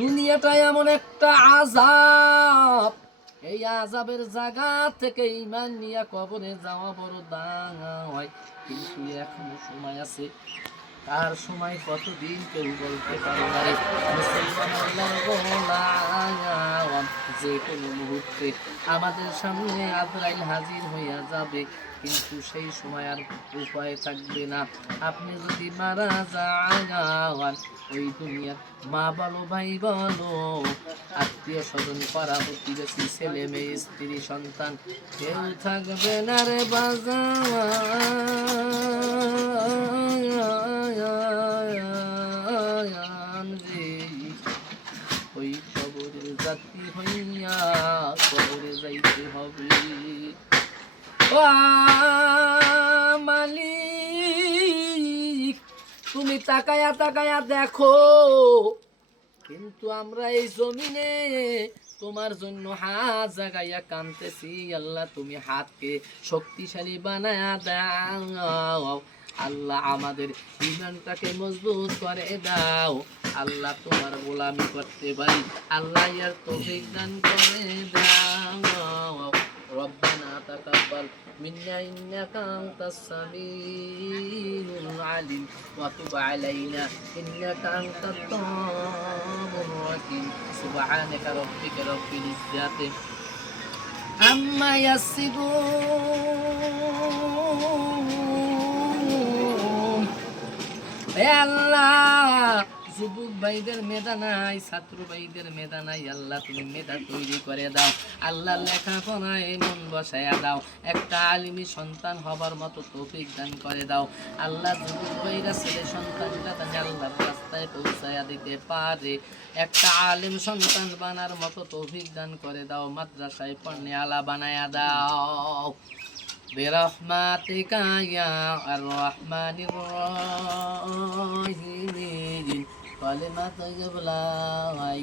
দুনিয়াটা এমন একটা আযাব, এই আযাবের জায়গা থেকে ঈমান নিয়ে কবরে যাওয়া বড় দায়। কিন্তু এখনো সময় আছে। তার সময় কতদিন কেউ বলতে পারে না রে মুসলমান আল্লাহর গোলাম। যে কোনো মুহূর্তে আমাদের সামনে আজরাইল হাজির হইয়া যাবে, কিন্তু সেই সময় আর উপায় থাকবে না। আপনি যদি মারা যান, ওই দুনিয়ার মা বলো, ভাই বলো, আত্মীয় স্বজন, পাড়া প্রতিবেশী, ছেলে মেয়ে, স্ত্রী, সন্তান, কেউ থাকবে না রে বাজান রে। ওই কবরের যাত্রী হইয়া কবরে যাইতে হবে। ও মালিক, তুমি তাকায়া তাকায়া দেখো, কিন্তু আমরা এই জমিনে তোমার জন্য হাত জাগাইয়া কাঁদতেছি। আল্লাহ, তুমি হাতকে শক্তিশালী বানায়া দাও। আল্লাহ, আমাদের ঈমানটাকে মজবুত করে দাও। আল্লাহ, তোমার গোলামি করতে পারি, আল্লাহ এর তৌফিক দান করে দাও। রব্বানা তাকাব্বাল মিন্না ইন্নাকা আনতাস সামিউল আলিম ওয়া তুব আলাইনা ইন্নাকা আনতাত তাওয়াবুর রহিম। সুবহানাকা রাব্বিকা রাব্বিল ইজ্জাতি আম্মা ইয়াসিফুন। হে আল্লাহ, যুবক ভাইদের মেধা নাই, ছাত্র ভাইদের মেধা নাই। আল্লাহ, তুমি মেধা তৈরি করে দাও। আল্লাহ, লেখাপড়ায় মন বসায়া দাও। একটা আলিমি সন্তান হবার মতো তৌফিক দান করে দাও। আল্লাহ, যুবক ভাইরা ছেলে সন্তানরা তাকে আল্লাহর রাস্তায় পৌঁছায়া দিতে পারে। একটা আলিম সন্তান বানার মতো তৌফিক দান করে দাও। মাদ্রাসায় পড়নে আলা বানায়া দাও। বিরহমাতিকা ইয়া আর-রাহমানির রাহিম। কালিমা তাইয়্যিবা লা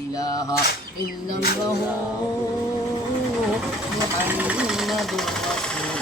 ইলাহা ইল্লাল্লাহু মুহাম্মাদুর রাসূলুল্লাহ।